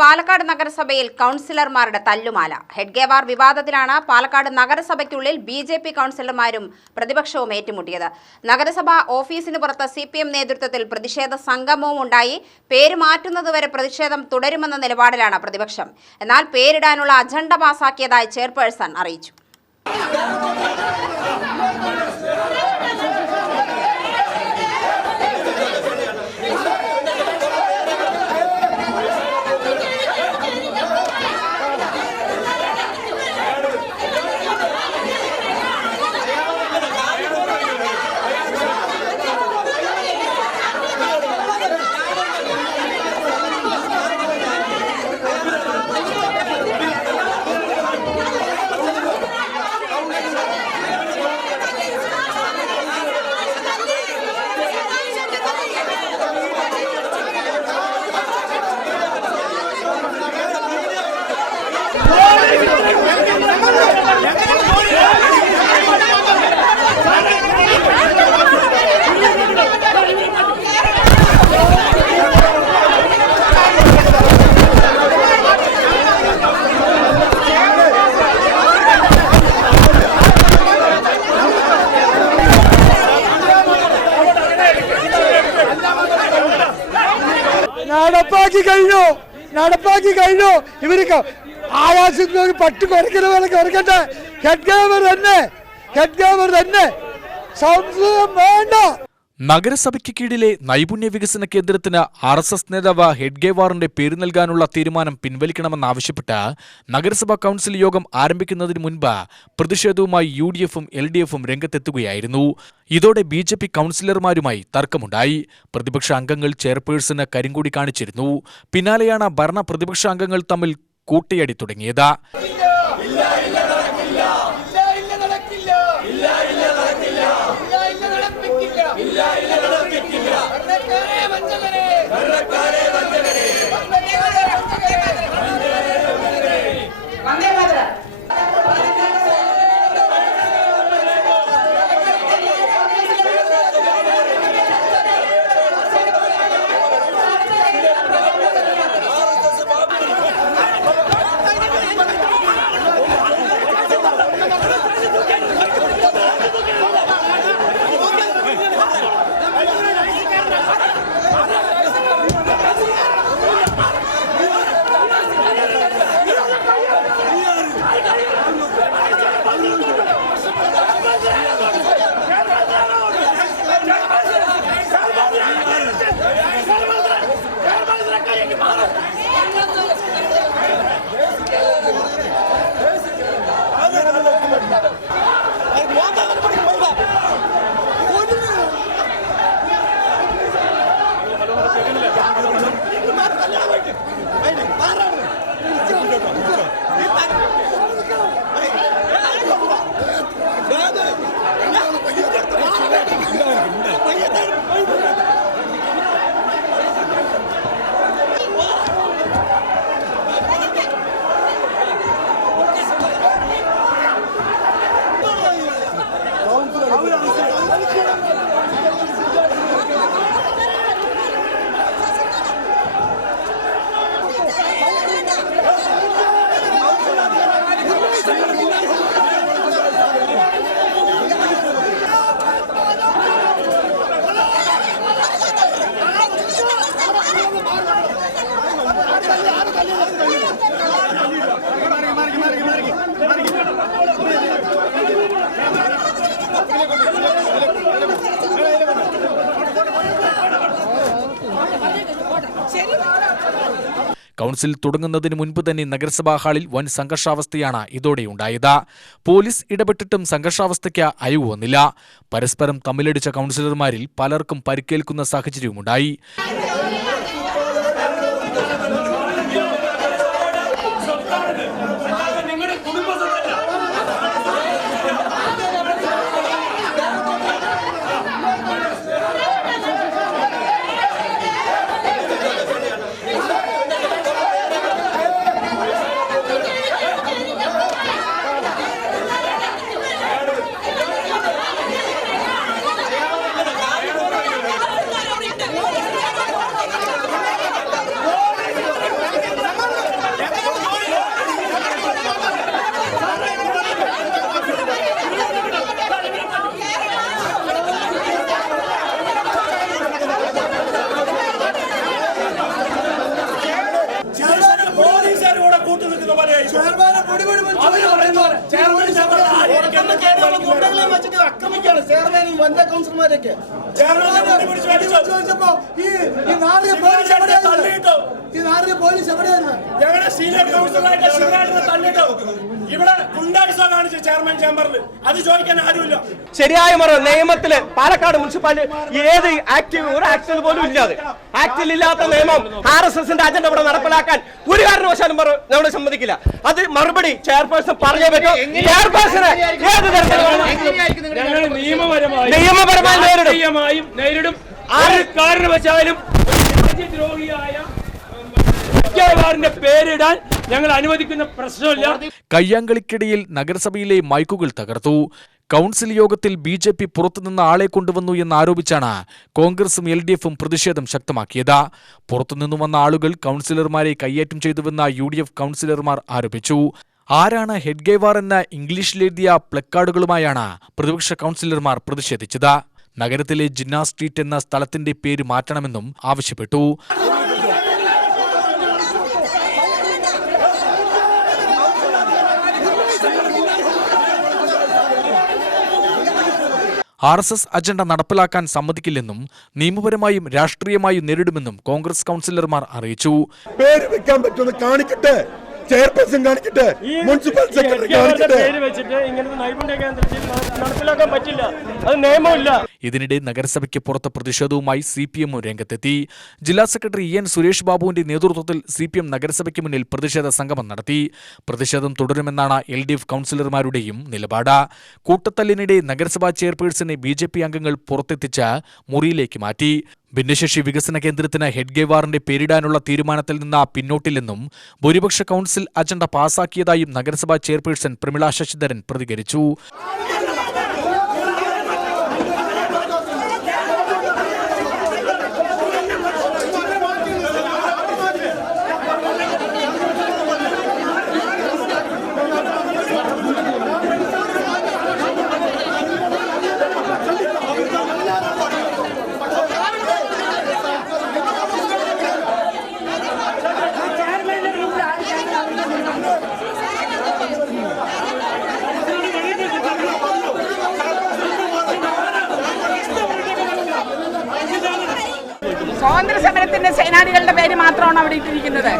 പാലക്കാട് നഗരസഭയിൽ കൗൺസിലർമാരുടെ തല്ലുമാല. ഹെഡ്ഗേവാർ വിവാദത്തിലാണ് പാലക്കാട് നഗരസഭയ്ക്കുള്ളിൽ ബിജെപി കൗൺസിലർമാരും പ്രതിപക്ഷവും ഏറ്റുമുട്ടിയത്. നഗരസഭാ ഓഫീസിന് പുറത്ത് CPM നേതൃത്വത്തിൽ പ്രതിഷേധ സംഗമവും ഉണ്ടായി. പേര് മാറ്റുന്നതുവരെ പ്രതിഷേധം തുടരുമെന്ന നിലപാടിലാണ് പ്രതിപക്ഷം. എന്നാൽ പേരിടാനുള്ള അജണ്ട പാസാക്കിയതായി ചെയർപേഴ്സൺ അറിയിച്ചു. നടപ്പാക്കി കഴിഞ്ഞു. ഇവർക്ക് ആകാശത്ത് പട്ട് കുറയ്ക്കുന്ന പോലെ കുറയ്ക്കട്ടെ. ഹെഡ്ഗേവർ തന്നെ സംശയം വേണ്ട. നഗരസഭയ്ക്ക് കീഴിലെ നൈപുണ്യ വികസന കേന്ദ്രത്തിന് RSS നേതാവ് ഹെഡ്ഗേവാറിന്റെ പേര് നൽകാനുള്ള തീരുമാനം പിൻവലിക്കണമെന്നാവശ്യപ്പെട്ട് നഗരസഭാ കൗൺസിൽ യോഗം ആരംഭിക്കുന്നതിന് മുൻപ് പ്രതിഷേധവുമായി UDFും LDFും രംഗത്തെത്തുകയായിരുന്നു. ഇതോടെ BJP കൗൺസിലർമാരുമായി തർക്കമുണ്ടായി. പ്രതിപക്ഷ അംഗങ്ങൾ ചെയർപേഴ്സന് കരിങ്കൊടി കാണിച്ചിരുന്നു. പിന്നാലെയാണ് ഭരണ പ്രതിപക്ഷ അംഗങ്ങൾ തമ്മിൽ കൂട്ടയടി തുടങ്ങിയത്. കൗൺസിൽ തുടങ്ങുന്നതിന് മുൻപ് തന്നെ നഗരസഭാ ഹാളിൽ വൻ സംഘർഷാവസ്ഥയാണ് ഇതോടെയുണ്ടായത്. പോലീസ് ഇടപെട്ടിട്ടും സംഘർഷാവസ്ഥയ്ക്ക് അയവ് വന്നില്ല. പരസ്പരം തമ്മിലടിച്ച കൗൺസിലർമാരിൽ പലർക്കും പരിക്കേൽക്കുന്ന സാഹചര്യവുമുണ്ടായി. ശരിയായ നിയമത്തില് പാലക്കാട് മുനിസിപ്പാലിറ്റി ഏത് ആക്റ്റീവ് ഒരു ആക്ടിൽ പോലും ഇല്ലാതെ ആക്ടിലില്ലാത്ത നിയമം RSSന്റെ അജണ്ട ഇവിടെ നടപ്പിലാക്കാൻ ഒരു കാരണവശാലും നമ്മൾ സമ്മതിക്കില്ല. അത് മറുപടി ചെയർപേഴ്സൺ പറഞ്ഞേ പറ്റൂ. ചെയർപേഴ്സനെ ഏത് തരത്തിലും നിയമപരമായി നേരിടും. ആര് കാരണവശാലും രാജ്യദ്രോഹിയായ പേരിടാൻ ഞങ്ങൾ അനുവദിക്കുന്ന പ്രശ്നമില്ല. കയ്യാങ്കളിക്കിടയിൽ നഗരസഭയിലെ മൈക്കുകൾ തകർത്തു. കൗൺസിൽ യോഗത്തിൽ BJP പുറത്തുനിന്ന് ആളെ കൊണ്ടുവന്നു എന്നാരോപിച്ചാണ് കോൺഗ്രസും LDFും പ്രതിഷേധം ശക്തമാക്കിയത്. പുറത്തുനിന്നു വന്ന ആളുകൾ കൗൺസിലർമാരെ കയ്യേറ്റം ചെയ്തുവെന്ന UDF കൗൺസിലർമാർ ആരോപിച്ചു. ആരാണ് ഹെഡ്ഗേവാർ എന്ന ഇംഗ്ലീഷിലെഴുതിയ പ്ലക്കാർഡുകളുമായാണ് പ്രതിപക്ഷ കൗൺസിലർമാർ പ്രതിഷേധിച്ചത്. നഗരത്തിലെ ജിന്ന സ്ട്രീറ്റ് എന്ന സ്ഥലത്തിന്റെ പേര് മാറ്റണമെന്നും ആവശ്യപ്പെട്ടു. RSS അജണ്ട നടപ്പിലാക്കാൻ സമ്മതിക്കില്ലെന്നും നിയമപരമായും രാഷ്ട്രീയമായും നേരിടുമെന്നും കോൺഗ്രസ് കൗൺസിലർമാർ അറിയിച്ചു. പേര് വെക്കാൻ പറ്റുമെന്ന് കാണിക്കട്ടെ, ചെയർപേഴ്സൺ കാണിക്കട്ടെ, മുനിസിപ്പൽ സെക്രട്ടറി കാണിക്കട്ടെ. ഇതിനിടെ നഗരസഭയ്ക്ക് പുറത്ത് പ്രതിഷേധവുമായി CPM രംഗത്തെത്തി. ജില്ലാ സെക്രട്ടറി EN സുരേഷ് ബാബുവിന്റെ നേതൃത്വത്തിൽ CPM നഗരസഭയ്ക്ക് മുന്നിൽ പ്രതിഷേധ സംഗമം നടത്തി. പ്രതിഷേധം തുടരുമെന്നാണ് LDF കൗൺസിലർമാരുടെയും നിലപാട്. കൂട്ടത്തല്ലിനിടെ നഗരസഭാ ചെയർപേഴ്സണെ BJP അംഗങ്ങൾ പുറത്തെത്തിച്ച് മുറിയിലേക്ക് മാറ്റി. ഭിന്നശേഷി വികസന കേന്ദ്രത്തിന് ഹെഡ്ഗേവാറിന്റെ പേരിടാനുള്ള തീരുമാനത്തിൽ നിന്ന് പിന്നോട്ടില്ലെന്നും ഭൂരിപക്ഷ കൗൺസിൽ അജണ്ട പാസാക്കിയതായും നഗരസഭാ ചെയർപേഴ്സൺ പ്രമിള ശശിധരൻ പ്രതികരിച്ചു. സ്വാതന്ത്ര്യ സമരത്തിന്റെ സേനാനികളുടെ പേര് മാത്രമാണ് അവിടെ ഇട്ടിരിക്കുന്നത്.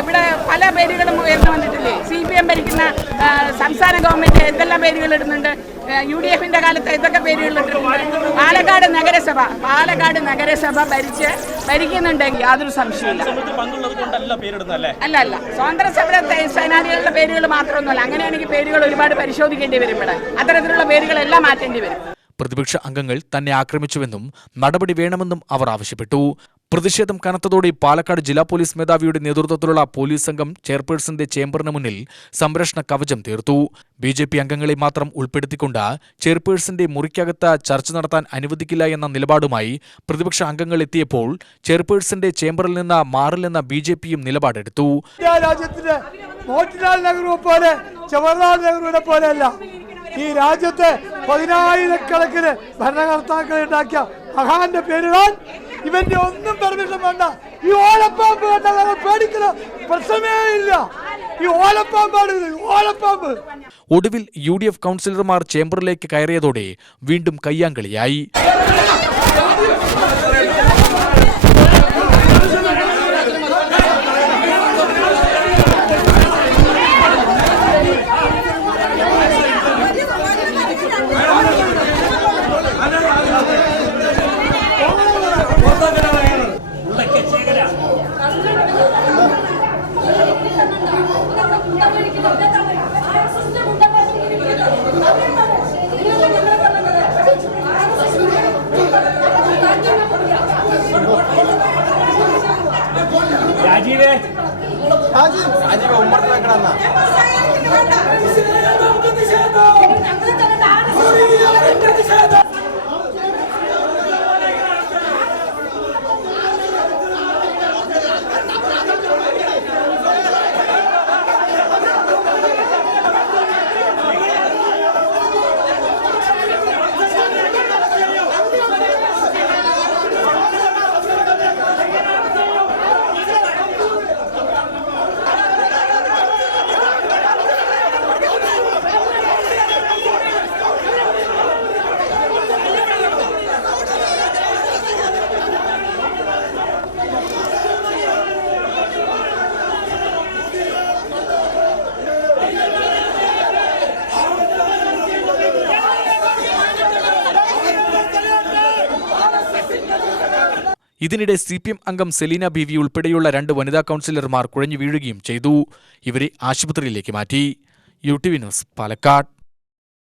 ഇവിടെ പല പേരുകളും ഉയർന്നു വന്നിട്ടില്ലേ? CPM ഭരിക്കുന്ന സംസ്ഥാന ഗവൺമെന്റ് എന്തെല്ലാം പേരുകൾ ഇടുന്നുണ്ട്. UDFന്റെ കാലത്ത് എന്തൊക്കെ പേരുകൾ ഇട്ടിട്ടുണ്ട്. പാലക്കാട് നഗരസഭ ഭരിക്കുന്നുണ്ടെങ്കിൽ യാതൊരു സംശയമില്ല. അല്ല സ്വാതന്ത്ര്യ സമര സേനാനികളുടെ പേരുകൾ മാത്രമൊന്നുമല്ല. അങ്ങനെയാണെങ്കിൽ പേരുകൾ ഒരുപാട് പരിശോധിക്കേണ്ടി വരും. ഇവിടെ അത്തരത്തിലുള്ള പേരുകളെല്ലാം മാറ്റേണ്ടി വരും. പ്രതിപക്ഷ അംഗങ്ങൾ തന്നെ ആക്രമിച്ചുവെന്നും നടപടി വേണമെന്നും അവർ ആവശ്യപ്പെട്ടു. പ്രതിഷേധം കനത്തതോടെ പാലക്കാട് ജില്ലാ പോലീസ് മേധാവിയുടെ നേതൃത്വത്തിലുള്ള പോലീസ് സംഘം ചെയർപേഴ്സന്റെ ചേംബറിന് മുന്നിൽ സംരക്ഷണ കവചം തീർത്തു. BJP അംഗങ്ങളെ മാത്രം ഉൾപ്പെടുത്തിക്കൊണ്ട് ചെയർപേഴ്സന്റെ മുറിക്കകത്ത് ചർച്ച നടത്താൻ അനുവദിക്കില്ല എന്ന നിലപാടുമായി പ്രതിപക്ഷ അംഗങ്ങൾ എത്തിയപ്പോൾ ചെയർപേഴ്സന്റെ ചേംബറിൽ നിന്ന് മാറില്ലെന്ന BJPയും നിലപാടെടുത്തു. രാജ്യത്തിന്റെ മോത്തിലാൽ നെഹ്റു പോലെ ജവഹർലാൽ നെഹ്റുവിനെ പോലെയല്ല ഈ രാജ്യത്തെ 10,000-കണക്കിന് ഭരണകർത്താക്കളെ ഉണ്ടാക്കിയ മഹാന്റെ പേരിടാൻ ഇവന്റെ ഒന്നും പെർമിഷൻ വേണ്ട. ഈ ഓലപ്പാമ്പ് കണ്ടാൽ പേടിക്കുന്ന പ്രശ്നമേ ഇല്ല. ഈ ഓലപ്പാമ്പ്. ഒടുവിൽ UDF കൗൺസിലർമാർ ചേംബറിലേക്ക് കയറിയതോടെ വീണ്ടും കയ്യാങ്കളിയായി. രാജീവ് ഉമ്മർത്ത് വെക്കണമെന്നാ ഇതിനിടെ CPM അംഗം സെലീന ബീവി ഉൾപ്പെടെയുള്ള 2 വനിതാ കൗൺസിലർമാർ കുഴഞ്ഞു വീഴുകയും ചെയ്തു. ഇവരെ ആശുപത്രിയിലേക്ക് മാറ്റി. UTV news, Palakkad.